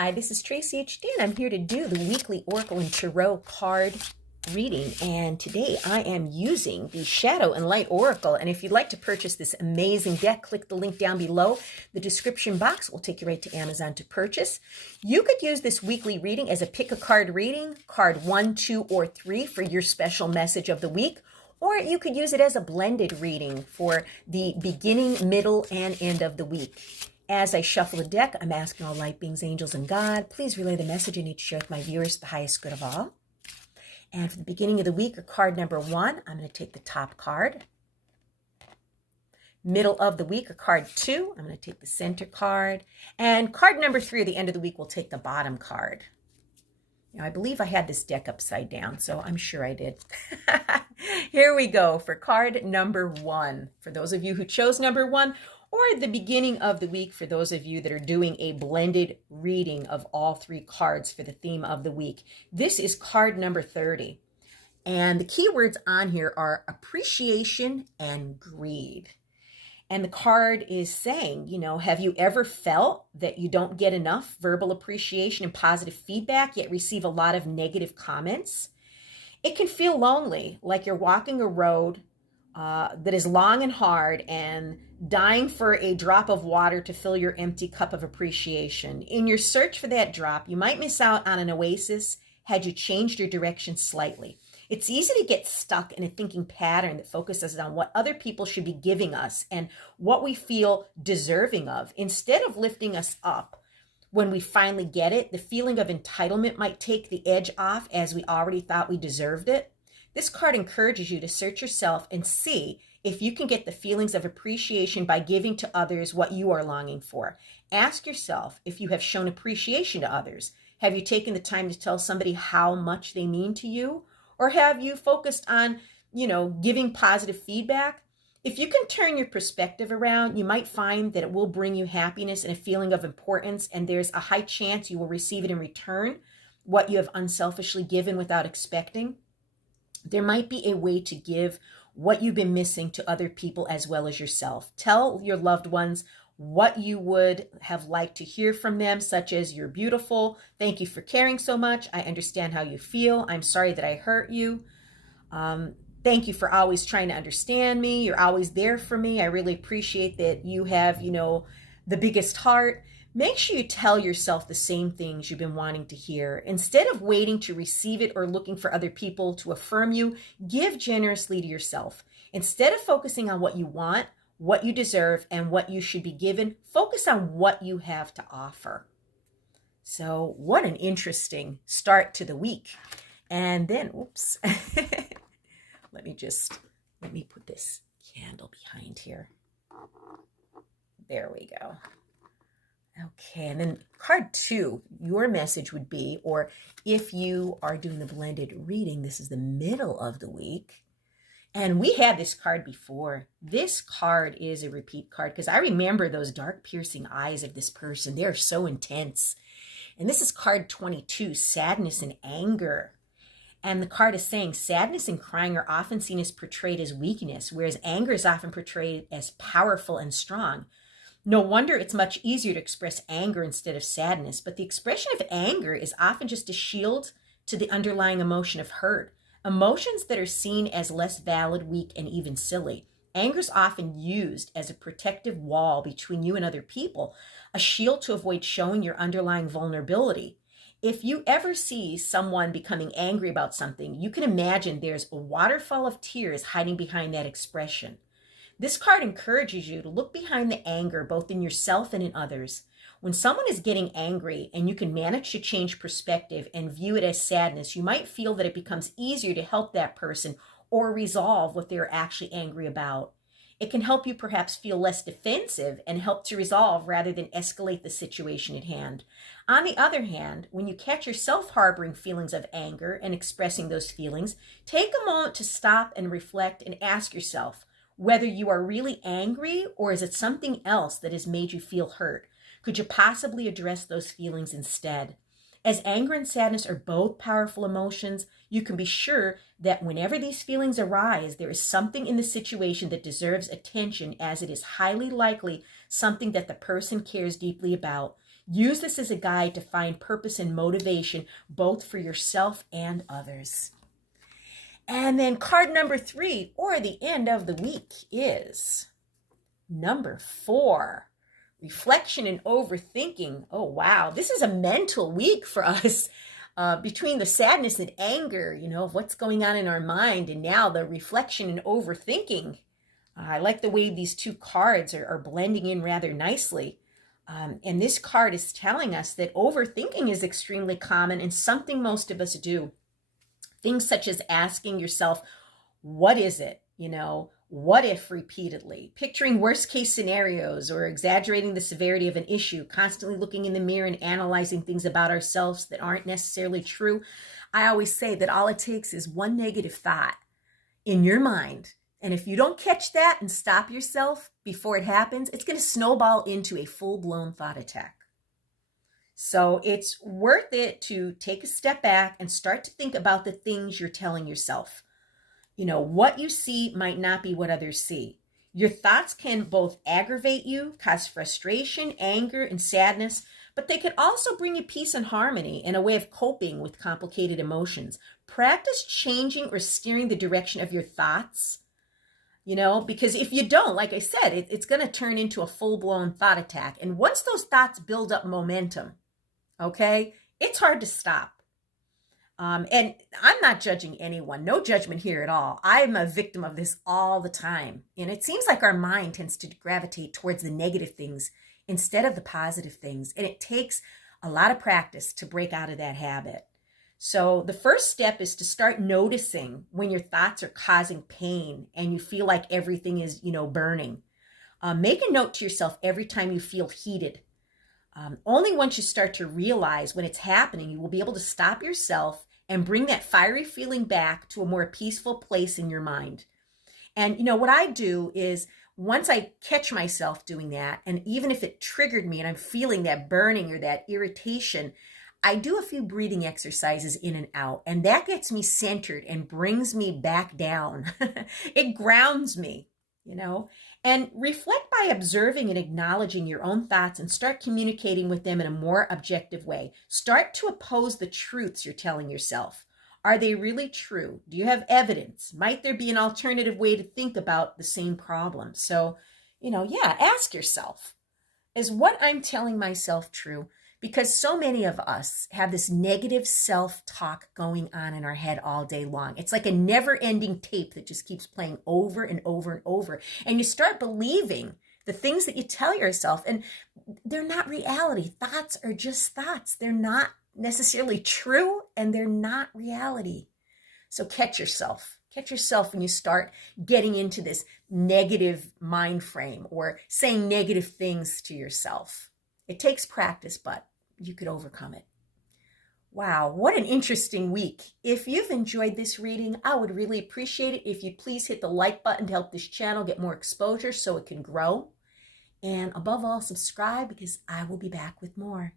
Hi, this is Tracy HD, and I'm here to do the weekly Oracle and Tarot card reading. And today I am using the Shadow and Light Oracle. And if you'd like to purchase this amazing deck, click the link down below. The description box will take you right to Amazon to purchase. You could use this weekly reading as a pick a card reading, card 1, 2, or 3 for your special message of the week. Or you could use it as a blended reading for the beginning, middle, and end of the week. As I shuffle the deck, I'm asking all light beings, angels, and God, please relay the message I need to share with my viewers, the highest good of all. And for the beginning of the week, or card number 1, I'm going to take the top card. Middle of the week, or card 2, I'm going to take the center card. And card number 3, at the end of the week, we'll take the bottom card. Now, I believe I had this deck upside down, so I'm sure I did. Here we go for card number 1. For those of you who chose number 1, or the beginning of the week for those of you that are doing a blended reading of all 3 cards for the theme of the week. This is card number 30. And the keywords on here are appreciation and greed. And the card is saying, have you ever felt that you don't get enough verbal appreciation and positive feedback, yet receive a lot of negative comments? It can feel lonely, like you're walking a road that is long and hard and dying for a drop of water to fill your empty cup of appreciation. In your search for that drop, you might miss out on an oasis had you changed your direction slightly. It's easy to get stuck in a thinking pattern that focuses on what other people should be giving us and what we feel deserving of. Instead of lifting us up when we finally get it, the feeling of entitlement might take the edge off as we already thought we deserved it. This card encourages you to search yourself and see if you can get the feelings of appreciation by giving to others what you are longing for. Ask yourself if you have shown appreciation to others. Have you taken the time to tell somebody how much they mean to you? Or have you focused on, giving positive feedback? If you can turn your perspective around, you might find that it will bring you happiness and a feeling of importance, and there's a high chance you will receive it in return, what you have unselfishly given without expecting. There might be a way to give what you've been missing to other people as well as yourself. Tell your loved ones what you would have liked to hear from them, such as, "You're beautiful. Thank you for caring so much. I understand how you feel. I'm sorry that I hurt you. Thank you for always trying to understand me. You're always there for me. I really appreciate that you have, the biggest heart." Make sure you tell yourself the same things you've been wanting to hear. Instead of waiting to receive it or looking for other people to affirm you, give generously to yourself. Instead of focusing on what you want, what you deserve, and what you should be given, focus on what you have to offer. So what an interesting start to the week. And then, oops, let me put this candle behind here. There we go. Okay, and then card 2, your message would be, or if you are doing the blended reading, this is the middle of the week. And we had this card before. This card is a repeat card because I remember those dark piercing eyes of this person. They are so intense. And this is card 22, sadness and anger. And the card is saying sadness and crying are often seen as portrayed as weakness, whereas anger is often portrayed as powerful and strong. No wonder it's much easier to express anger instead of sadness, but the expression of anger is often just a shield to the underlying emotion of hurt. Emotions that are seen as less valid, weak, and even silly. Anger is often used as a protective wall between you and other people, a shield to avoid showing your underlying vulnerability. If you ever see someone becoming angry about something, you can imagine there's a waterfall of tears hiding behind that expression. This card encourages you to look behind the anger, both in yourself and in others. When someone is getting angry and you can manage to change perspective and view it as sadness, you might feel that it becomes easier to help that person or resolve what they're actually angry about. It can help you perhaps feel less defensive and help to resolve rather than escalate the situation at hand. On the other hand, when you catch yourself harboring feelings of anger and expressing those feelings, take a moment to stop and reflect and ask yourself whether you are really angry or is it something else that has made you feel hurt. Could you possibly address those feelings instead? As anger and sadness are both powerful emotions, you can be sure that whenever these feelings arise, there is something in the situation that deserves attention, as it is highly likely something that the person cares deeply about. Use this as a guide to find purpose and motivation, both for yourself and others. And then card number 3, or the end of the week, is number 4, reflection and overthinking. Oh, wow. This is a mental week for us. Between the sadness and anger, of what's going on in our mind, and now the reflection and overthinking. I like the way these two cards are blending in rather nicely. And this card is telling us that overthinking is extremely common and something most of us do. Things such as asking yourself, what is it? What if repeatedly, picturing worst case scenarios or exaggerating the severity of an issue, constantly looking in the mirror and analyzing things about ourselves that aren't necessarily true. I always say that all it takes is one negative thought in your mind. And if you don't catch that and stop yourself before it happens, it's going to snowball into a full-blown thought attack. So it's worth it to take a step back and start to think about the things you're telling yourself. What you see might not be what others see. Your thoughts can both aggravate you, cause frustration, anger, and sadness, but they could also bring you peace and harmony and a way of coping with complicated emotions. Practice changing or steering the direction of your thoughts, because if you don't, like I said, it's going to turn into a full-blown thought attack. And once those thoughts build up momentum, okay, it's hard to stop. And I'm not judging anyone, no judgment here at all. I'm a victim of this all the time. And it seems like our mind tends to gravitate towards the negative things instead of the positive things. And it takes a lot of practice to break out of that habit. So the first step is to start noticing when your thoughts are causing pain and you feel like everything is, burning. Make a note to yourself every time you feel heated. Only once you start to realize when it's happening, you will be able to stop yourself and bring that fiery feeling back to a more peaceful place in your mind. And what I do is once I catch myself doing that, and even if it triggered me and I'm feeling that burning or that irritation, I do a few breathing exercises in and out, and that gets me centered and brings me back down. It grounds me, and reflect by observing and acknowledging your own thoughts and start communicating with them in a more objective way. Start to oppose the truths you're telling yourself. Are they really true? Do you have evidence? Might there be an alternative way to think about the same problem? So, ask yourself, is what I'm telling myself true? Because so many of us have this negative self-talk going on in our head all day long. It's like a never-ending tape that just keeps playing over and over and over. And you start believing the things that you tell yourself, and they're not reality. Thoughts are just thoughts. They're not necessarily true, and they're not reality. So catch yourself. Catch yourself when you start getting into this negative mind frame or saying negative things to yourself. It takes practice, but you could overcome it. Wow, what an interesting week. If you've enjoyed this reading, I would really appreciate it if you'd please hit the like button to help this channel get more exposure so it can grow. And above all, subscribe because I will be back with more.